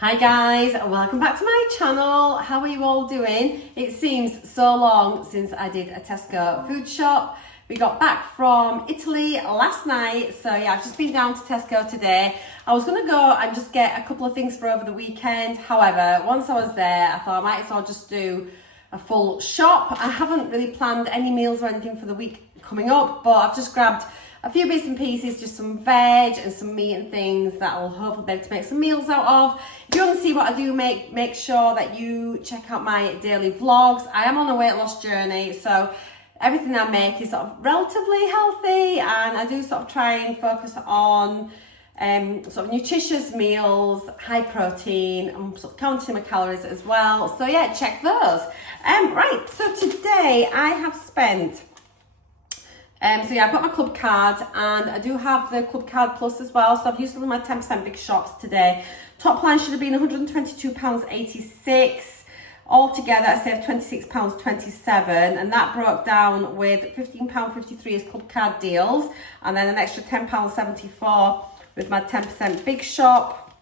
Hi guys, welcome back to my channel. How are you all doing? It seems so long since I did a Tesco food shop. We got back from Italy last night, so yeah, I've just been down to Tesco today. I was gonna go and just get a couple of things for over the weekend. However, once I was there, I thought I might as well just do a full shop. I haven't really planned any meals or anything for the week coming up, but I've just grabbed a few bits and pieces, just some veg and some meat and things that I'll hopefully be able to make some meals out of. If you want to see what I do make sure that you check out my daily vlogs. I am on a weight loss journey, so everything I make is sort of relatively healthy, and I do sort of try and focus on sort of nutritious meals, high protein. I'm sort of counting my calories as well. So yeah, check those. Right, so today I have spent so yeah, I've got my club card and I do have the club card plus as well. So I've used some of my 10% big shops today. Top line should have been £122.86. Altogether, I saved £26.27, and that broke down with £15.53 as club card deals, and then an extra £10.74 with my 10% big shop.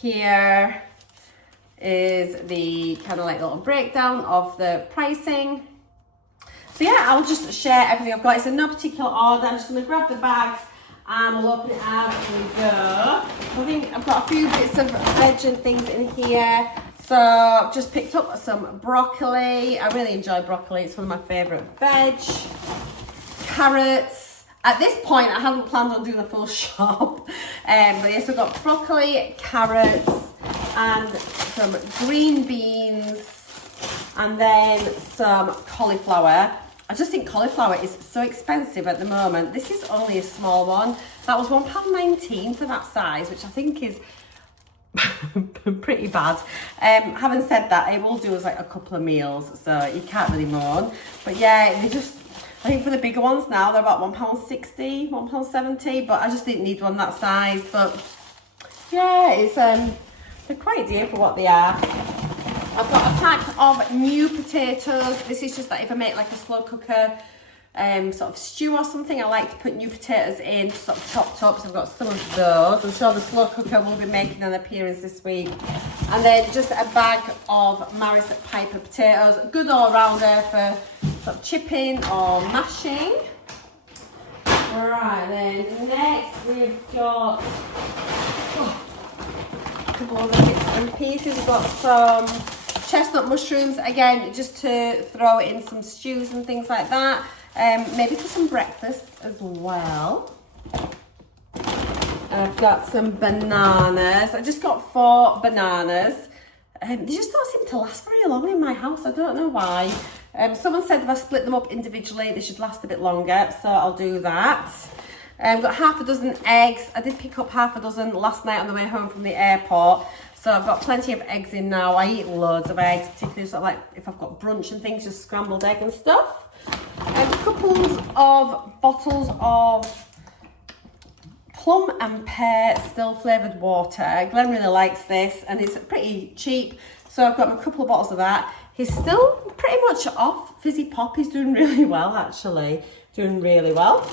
Here is the kind of like little breakdown of the pricing. So yeah, I'll just share everything I've got. It's in no particular order. I'm just going to grab the bags and we'll open it out and we go. I think I've got a few bits of veg and things in here. So I've just picked up some broccoli. I really enjoy broccoli. It's one of my favourite veg. Carrots. At this point, I haven't planned on doing a full shop. But yes, I've got broccoli, carrots, and some green beans, and then some cauliflower. I just think cauliflower is so expensive at the moment. This is only a small one. That was £1.19 for that size, which I think is pretty bad. Having said that, it will do us like a couple of meals, so you can't really moan. But yeah, I think for the bigger ones now, they're about £1.60, £1.70, but I just didn't need one that size. But yeah, it's they're quite dear for what they are. I've got a pack of new potatoes. This is just that if I make like a slow cooker sort of stew or something, I like to put new potatoes in, sort of chopped up. So I've got some of those. I'm sure the slow cooker will be making an appearance this week. And then just a bag of Maris Piper potatoes. A good all-rounder for sort of chipping or mashing. Right, then next we've got a couple of bits and pieces. We've got some chestnut mushrooms, again, just to throw it in some stews and things like that. Maybe for some breakfast as well. I've got some bananas. I just got 4 bananas. They just don't seem to last very long in my house. I don't know why. Someone said if I split them up individually, they should last a bit longer, so I'll do that. I've got half a dozen eggs. I did pick up half a dozen last night on the way home from the airport. So I've got plenty of eggs in now. I eat loads of eggs, particularly sort of like if I've got brunch and things, just scrambled egg and stuff. Couples of bottles of plum and pear still flavoured water. Glenn really likes this and it's pretty cheap. So I've got a couple of bottles of that. He's still pretty much off Fizzy Pop. He's doing really well, actually. Doing really well.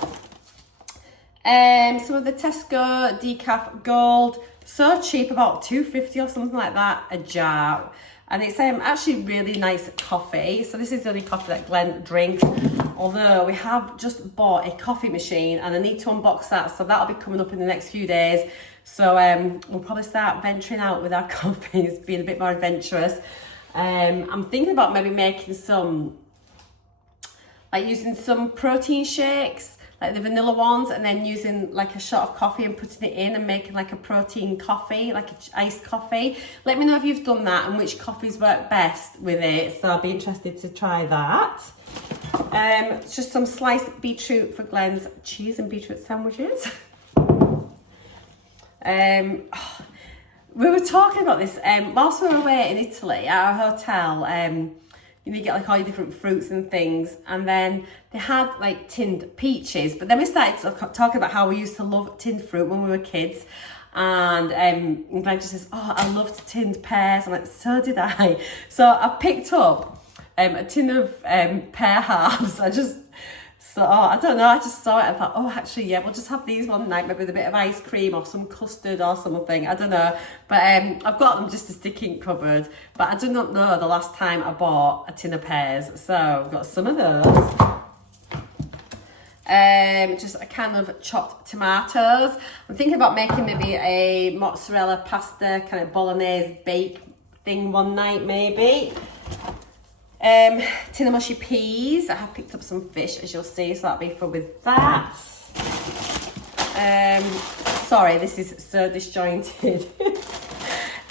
Some of the Tesco Decaf Gold. So cheap, about £2.50 or something like that a jar, and it's actually really nice coffee. So this is the only coffee that Glenn drinks, although we have just bought a coffee machine and I need to unbox that, so that'll be coming up in the next few days. So we'll probably start venturing out with our coffees, being a bit more adventurous. I'm thinking about maybe making some, like using some protein shakes, like the vanilla ones, and then using like a shot of coffee and putting it in and making like a protein coffee, like an iced coffee. Let me know if you've done that and which coffees work best with it, so I'll be interested to try that. Just some sliced beetroot for Glenn's cheese and beetroot sandwiches. We were talking about this whilst we were away in Italy at our hotel. You get like all your different fruits and things, and then they had like tinned peaches, but then we started talking about how we used to love tinned fruit when we were kids, and Glenn just says, oh, I loved tinned pears. I'm like, so did I. So I picked up a tin of pear halves. I just So I don't know, I just saw it and thought, oh, actually, yeah, we'll just have these one night, maybe with a bit of ice cream or some custard or something. I don't know. But I've got them just to stick in cupboard. But I do not know the last time I bought a tin of pears. So I've got some of those. Just a can of chopped tomatoes. I'm thinking about making maybe a mozzarella pasta kind of bolognese bake thing one night maybe. Tin of mushy peas. I have picked up some fish, as you'll see, so that'll be fun with that. Sorry, this is so disjointed.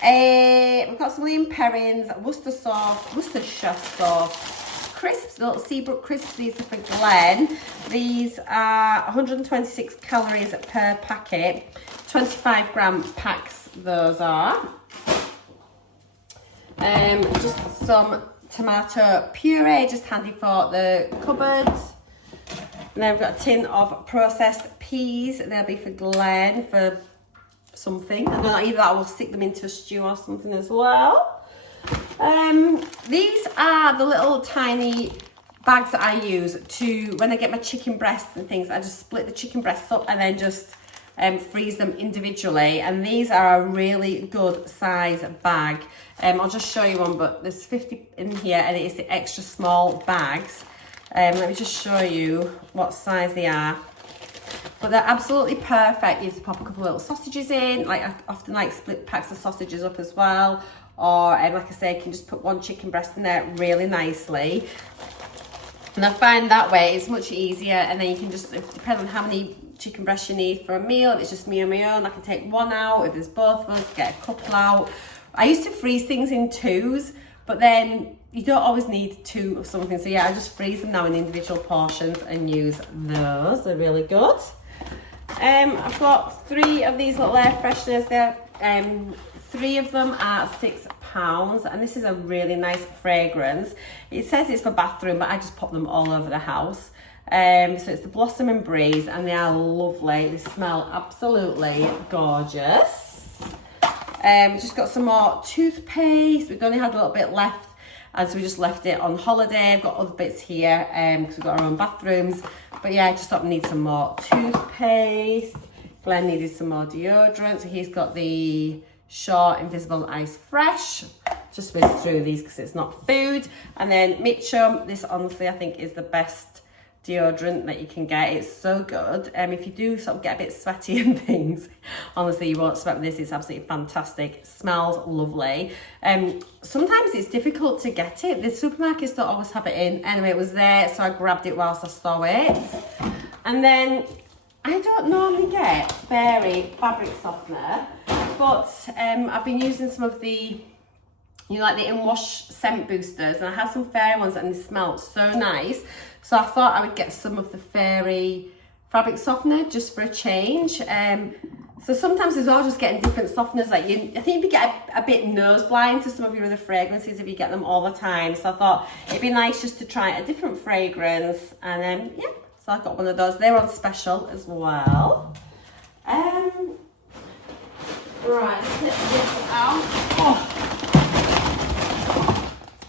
We've got some lean perrins, Worcestershire sauce, crisps, little Seabrook crisps. These are for Glenn. These are 126 calories per packet, 25 gram packs those are. Just some tomato puree, just handy for the cupboard. And then we've got a tin of processed peas. They'll be for Glenn for something. I don't know, either that or we'll stick them into a stew or something as well. These are the little tiny bags that I use to, when I get my chicken breasts and things, I just split the chicken breasts up and then just freeze them individually. And these are a really good size bag. I'll just show you one, but there's 50 in here and it is the extra small bags. Let me just show you what size they are. But they're absolutely perfect. You have to pop a couple of little sausages in. Like I often like split packs of sausages up as well. Or like I say, you can just put one chicken breast in there really nicely. And I find that way it's much easier, and then you can just, depending on how many chicken breasts you need for a meal, if it's just me on my own, I can take one out. If there's both of us, get a couple out. I used to freeze things in twos, but then you don't always need two of something. So yeah, I just freeze them now in individual portions and use those. They're really good. I've got 3 of these little air fresheners there. 3 of them are £6, and this is a really nice fragrance. It says it's for bathroom, but I just pop them all over the house. So it's the Blossom and Breeze, and they are lovely. They smell absolutely gorgeous. Just got some more toothpaste. We've only had a little bit left, and so we just left it on holiday. I've got other bits here because we've got our own bathrooms. But yeah, I just thought we need some more toothpaste. Glenn needed some more deodorant, so he's got the Short Invisible Ice Fresh. Just whiz through these because it's not food. And then Mitchum, this honestly I think is the best deodorant that you can get. It's so good. If you do sort of get a bit sweaty and things, honestly you won't sweat with this. It's absolutely fantastic. It smells lovely. Sometimes it's difficult to get it. The supermarkets don't always have it in. Anyway, it was there, so I grabbed it whilst I saw it. And then I don't normally get Fairy fabric softener, but I've been using some of the, you know, like the in-wash scent boosters, and I had some Fairy ones and they smell so nice. So I thought I would get some of the Fairy fabric softener just for a change. So sometimes as well, just getting different softeners, like I think you get a bit nose blind to some of your other fragrances if you get them all the time. So I thought it'd be nice just to try a different fragrance, and yeah, so I got one of those. They're on special as well. Right, let's get this out. Oh.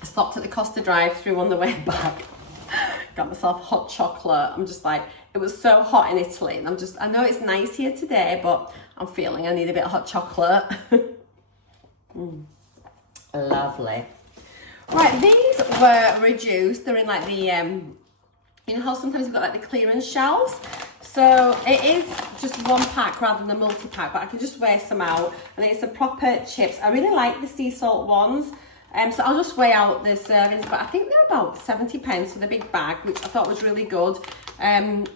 I stopped at the Costa drive-through on the way back. Got myself hot chocolate. I'm just like, it was so hot in Italy, and I know it's nice here today, but I'm feeling I need a bit of hot chocolate. Lovely. Right, these were reduced. They're in like the, you know how sometimes you've got like the clearance shelves? So it is just one pack rather than a multi-pack, but I can just weigh some out. And it's the proper chips. I really like the sea salt ones. So I'll just weigh out the servings, but I think they're about 70 pence for the big bag, which I thought was really good.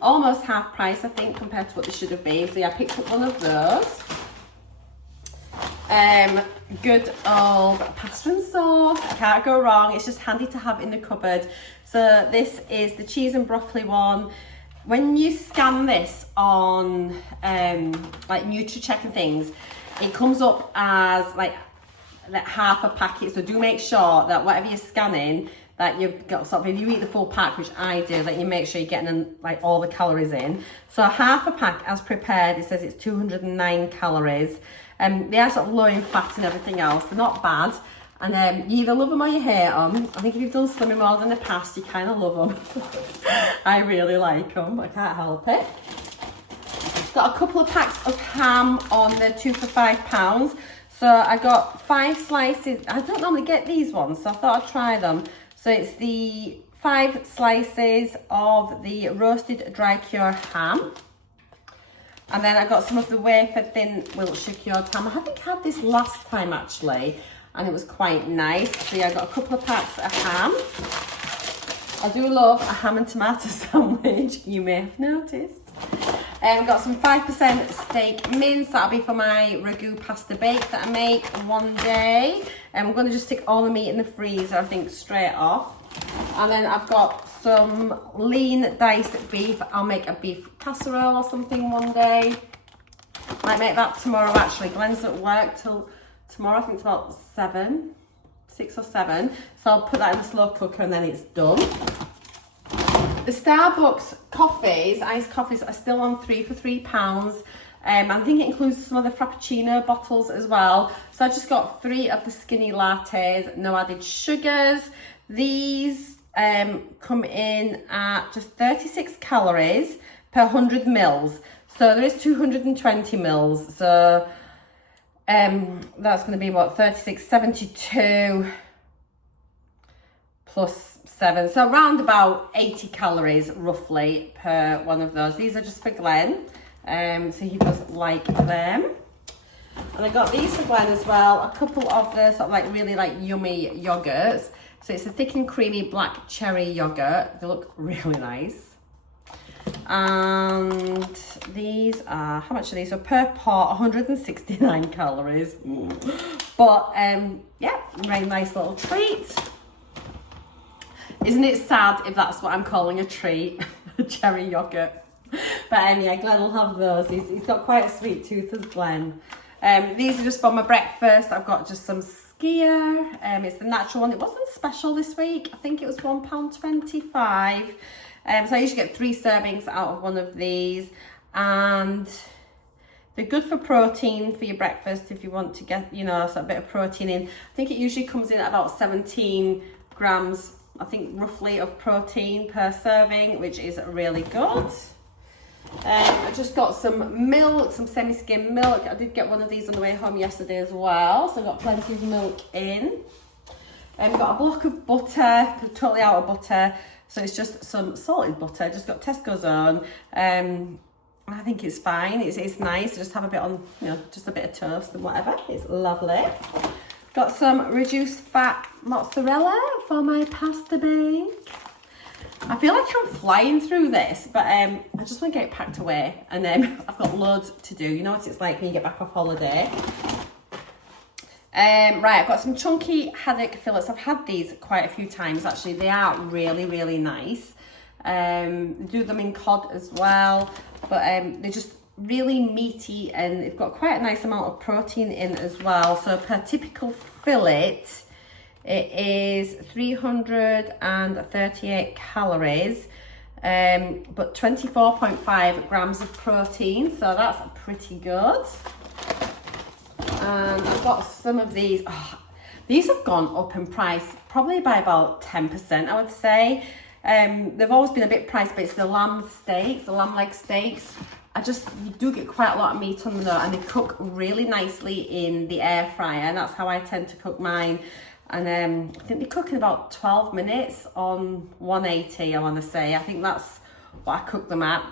Almost half price, I think, compared to what they should have been. So yeah, I picked up one of those. Good old pasta and sauce. I can't go wrong. It's just handy to have in the cupboard. So this is the cheese and broccoli one. When you scan this on like NutriCheck and things, it comes up as like half a packet. So do make sure that whatever you're scanning, that you've got sort of, if you eat the full pack, which I do, that you make sure you're getting like all the calories in. So half a pack as prepared, it says it's 209 calories. They are sort of low in fat and everything else. They're not bad. And you either love them or you hate them. I think if you've done slimming more in the past, you kind of love them. I really like them, I can't help it. Got a couple of packs of ham on the 2 for £5. So I got 5 slices. I don't normally get these ones, so I thought I'd try them. So it's the 5 slices of the roasted dry cure ham. And then I got some of the wafer thin Wiltshire cured ham. I haven't had this last time actually, and it was quite nice. So yeah, I got a couple of packs of ham. I do love a ham and tomato sandwich, you may have noticed. Got some 5% steak mince. That'll be for my ragu pasta bake that I make one day. And I'm going to just stick all the meat in the freezer, I think, straight off. And then I've got some lean diced beef. I'll make a beef casserole or something one day. Might make that tomorrow actually. Glenn's at work till tomorrow, I think it's about 6 or 7. So I'll put that in the slow cooker and then it's done. The Starbucks coffees, iced coffees, are still on 3 for £3. I think it includes some of the Frappuccino bottles as well. So I just got 3 of the skinny lattes, no added sugars. These come in at just 36 calories per 100 mils. So there is 220 mils. So that's going to be what, 36, 72 plus 7, so around about 80 calories roughly per one of those. These are just for Glenn, so he does like them. And I got these for Glenn as well, a couple of the sort of like really like yummy yogurts. So it's a thick and creamy black cherry yogurt. They look really nice. And these are, how much are these? So per pot, 169 calories. But yeah, very nice little treat. Isn't it sad if that's what I'm calling a treat? A cherry yogurt. But anyway, Glenn will have those. He's got quite a sweet tooth as Glenn. These are just for my breakfast. I've got just some skyr. It's the natural one. It wasn't special this week. I think it was £1.25. So I usually get 3 servings out of one of these. And they're good for protein for your breakfast if you want to get, you know, so a bit of protein in. I think it usually comes in at about 17 grams, I think roughly, of protein per serving, which is really good. I just got some milk, some semi-skim milk. I did get one of these on the way home yesterday as well, so I got plenty of milk in. Got a block of butter, totally out of butter, so it's just some salted butter. Just got Tesco's own. I think it's fine. It's nice to just have a bit on, you know, just a bit of toast and whatever. It's lovely. Got some reduced fat mozzarella for my pasta bake. I feel like I'm flying through this, but I just want to get it packed away, and then I've got loads to do. You know what it's like when you get back off holiday. Right, I've got some chunky haddock fillets. I've had these quite a few times actually. They are really, really nice. Do them in cod as well, but they're just really meaty and they've got quite a nice amount of protein in as well. So per typical fillet, it is 338 calories, but 24.5 grams of protein, so that's pretty good. And I've got some of these. Oh, these have gone up in price probably by about 10%, I would say. They've always been a bit pricey, but it's the lamb steaks, the lamb leg steaks. You do get quite a lot of meat on them though, and they cook really nicely in the air fryer, and that's how I tend to cook mine. And I think they cook in about 12 minutes on 180, I want to say. I think that's what I cook them at.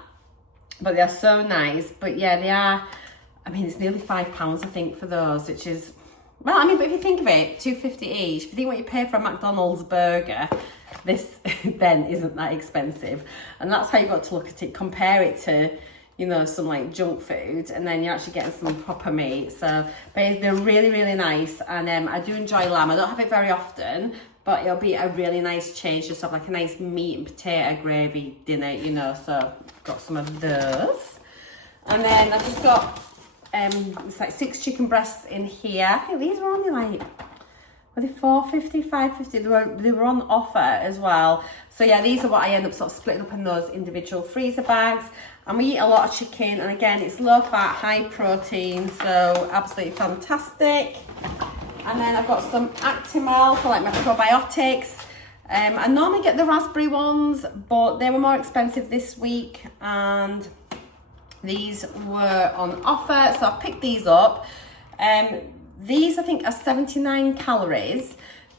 But they're so nice. But yeah, they are, I mean, it's nearly £5, I think, for those, which is, well, I mean, but if you think of it, $2.50 each. If you think what you pay for a McDonald's burger, this then isn't that expensive. And that's how you've got to look at it. Compare it to, you know, some like junk food, and then you're actually getting some proper meat. So, but they're really, really nice, and I do enjoy lamb. I don't have it very often, but it'll be a really nice change, just have like a nice meat and potato gravy dinner, you know. So got some of those, and then I've just got it's like 6 chicken breasts in here. I think these were only like, were they $4.50, $5.50? They were on offer as well. So yeah, these are what I end up sort of splitting up in those individual freezer bags. And we eat a lot of chicken, and again, it's low fat, high protein, so absolutely fantastic. And then I've got some Actimel for like my probiotics. I normally get the raspberry ones, but they were more expensive this week and these were on offer, so I picked these up. These I think are 79 calories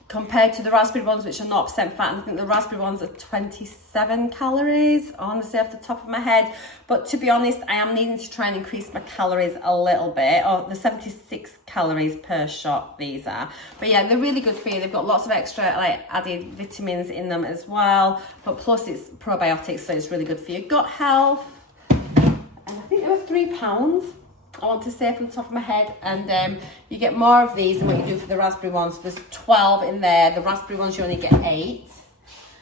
compared to the raspberry ones, which are 0% fat, and I think the raspberry ones are 27 calories, honestly, off the top of my head. But to be honest, I am needing to try and increase my calories a little bit, or the 76 calories per shot these are. But yeah, they're really good for you. They've got lots of extra like added vitamins in them as well, but plus it's probiotics, so it's really good for your gut health. And I think they were £3. I want to say from the top of my head, and you get more of these than what you do for the raspberry ones. So there's 12 in there. The raspberry ones you only get 8.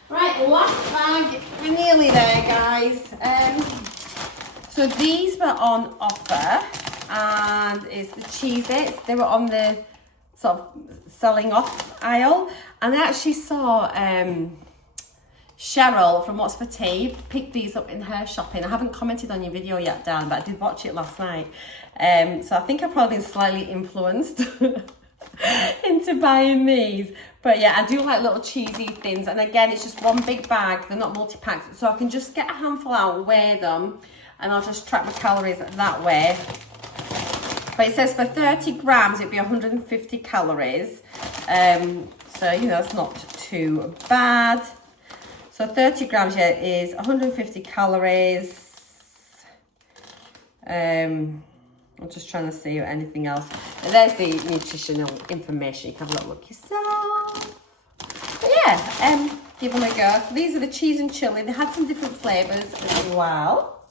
Right, last bag. We're nearly there, guys. So these were on offer, and it's the Cheez-Its. They were on the sort of selling off aisle, and I actually saw Cheryl from What's for Tea picked these up in her shopping. I haven't commented on your video yet, Dan, but I did watch it last night. So I think I've probably been slightly influenced into buying these. But yeah, I do like little cheesy things. And again, it's just one big bag. They're not multi-packs. So I can just get a handful out, weigh them, and I'll just track my calories that way. But it says for 30 grams, it'd be 150 calories. So, you know, it's not too bad. So 30 grams, yeah, is 150 calories. I'm just trying to see anything else. And there's the nutritional information. You can have a little look yourself. But yeah, give them a go. So these are the cheese and chili. They had some different flavours as well.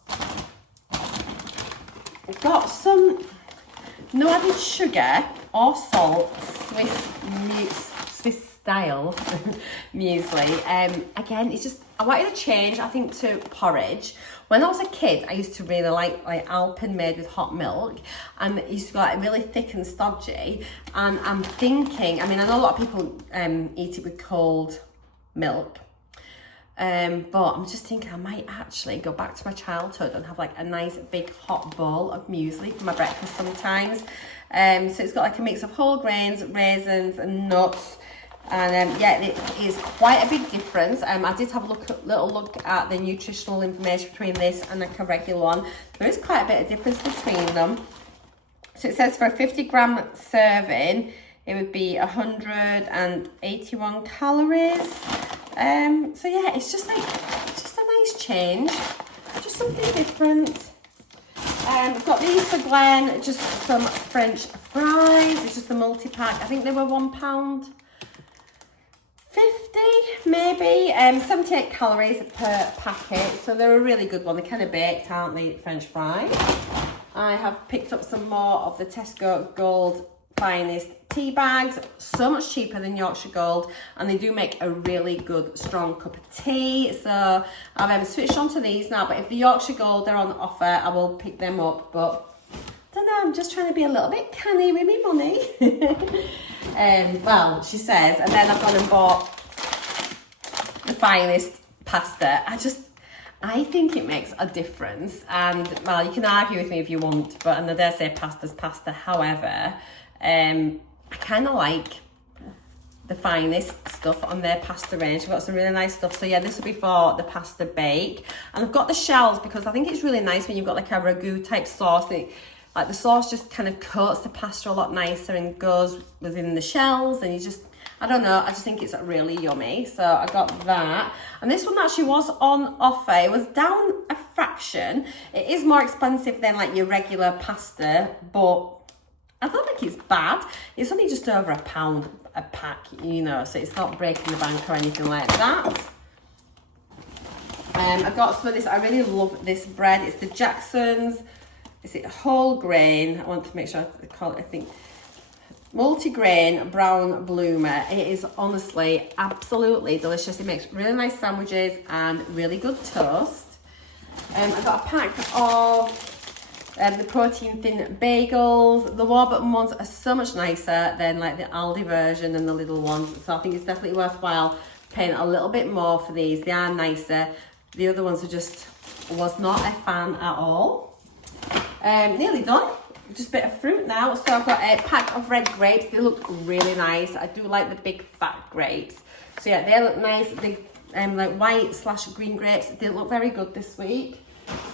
We've got some no added sugar or salt, Swiss style muesli. Again, it's just, I wanted to change, I think, to porridge. When I was a kid, I used to really like Alpen made with hot milk, and it used to go like really thick and stodgy. And I'm thinking, I mean, I know a lot of people eat it with cold milk, but I'm just thinking I might actually go back to my childhood and have like a nice big hot bowl of muesli for my breakfast sometimes. So it's got like a mix of whole grains, raisins and nuts. And yeah, it is quite a big difference. I did have a little look at the nutritional information between this and like a regular one. There is quite a bit of difference between them. So it says for a 50 gram serving, it would be 181 calories. So yeah, it's just like, just a nice change, just something different. I've got these for Glenn, just some French fries. It's just a multi-pack. I think they were £1.50 maybe, 78 calories per packet, so they're a really good one. They're kind of baked, aren't they, French fries? I have picked up some more of the Tesco Gold Finest tea bags, so much cheaper than Yorkshire Gold, and they do make a really good strong cup of tea. So I've switched on to these now, but if the Yorkshire Gold are on offer, I will pick them up. But I don't know, I'm just trying to be a little bit canny with my money. Well, she says. And then I've gone and bought the Finest pasta. I think it makes a difference. And well, you can argue with me if you want, but and I dare say pasta's pasta. However, I kind of like the Finest stuff on their pasta range. We've got some really nice stuff. So yeah, this will be for the pasta bake. And I've got the shells because I think it's really nice when you've got like a ragu type sauce. Like the sauce just kind of coats the pasta a lot nicer and goes within the shells, and you just, I don't know, I just think it's really yummy. So I got that. And this one actually was on offer. It was down a fraction. It is more expensive than like your regular pasta, but I don't think it's bad. It's only just over £1 a pack, you know, so it's not breaking the bank or anything like that. I've got some of this. I really love this bread. It's the Jackson's. Is it whole grain? I want to make sure I call it, I think, multi-grain brown bloomer. It is honestly absolutely delicious. It makes really nice sandwiches and really good toast. I've got a pack of the protein thin bagels. The Warburton ones are so much nicer than like the Aldi version and the little ones. So I think it's definitely worthwhile paying a little bit more for these. They are nicer. The other ones are just, was not a fan at all. Nearly done. just a bit of fruit now. So I've got a pack of red grapes. They look really nice. I do like the big fat grapes. So yeah, they look nice. They like white/green grapes. They look very good this week.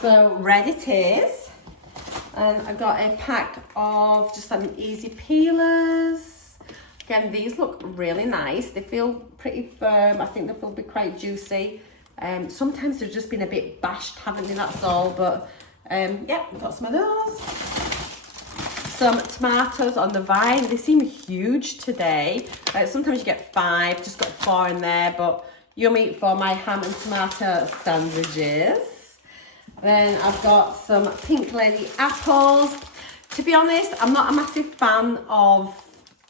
So red it is. And I've got a pack of just some easy peelers. Again, these look really nice. They feel pretty firm. I think they'll be quite juicy. Sometimes they've just been a bit bashed, haven't they? That's all. But yeah, we've got some of those. Some tomatoes on the vine. They seem huge today. Sometimes you get 5, just got 4 in there, but yummy for my ham and tomato sandwiches. Then I've got some Pink Lady apples. To be honest, I'm not a massive fan of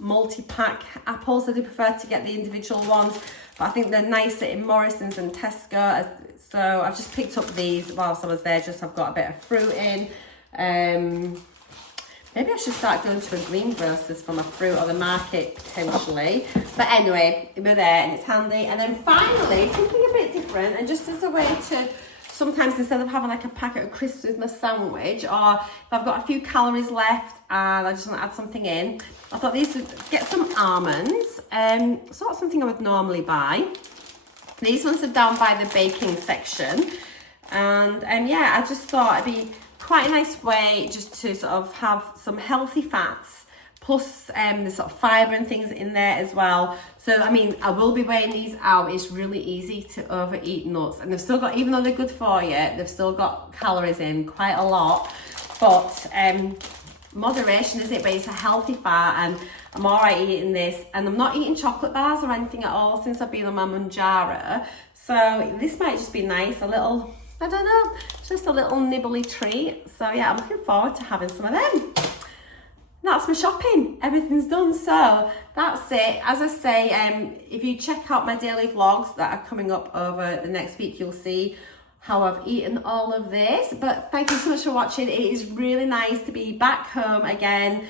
multi-pack apples. I do prefer to get the individual ones, but I think they're nicer in Morrison's and Tesco. So I've just picked up these whilst I was there, just so I've got a bit of fruit in. Maybe I should start going to a greengrocer's for my fruit, or the market potentially. But anyway, we're there and it's handy. And then finally, something a bit different, and just as a way to, sometimes instead of having like a packet of crisps with my sandwich, or if I've got a few calories left and I just want to add something in, I thought these would get some almonds. It's not something I would normally buy. These ones are down by the baking section. And yeah, I just thought it'd be quite a nice way just to sort of have some healthy fats, plus there's sort of fibre and things in there as well. So I mean, I will be weighing these out. It's really easy to overeat nuts, and they've still got, even though they're good for you, they've still got calories in, quite a lot. But moderation is it, but it's a healthy fat, and I'm all right eating this. And I'm not eating chocolate bars or anything at all since I've been on my Mounjaro. So this might just be nice, a little, I don't know, just a little nibbly treat. So yeah, I'm looking forward to having some of them. That's my shopping. Everything's done. So that's it. As I say, if you check out my daily vlogs that are coming up over the next week, you'll see how I've eaten all of this. But thank you so much for watching. It is really nice to be back home again.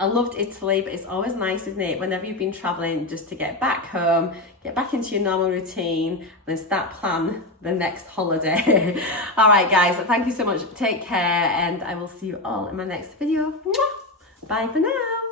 I loved Italy, but it's always nice, isn't it, whenever you've been traveling, just to get back home, get back into your normal routine, and then start plan the next holiday. All right, guys, thank you so much. Take care, and I will see you all in my next video. Bye for now.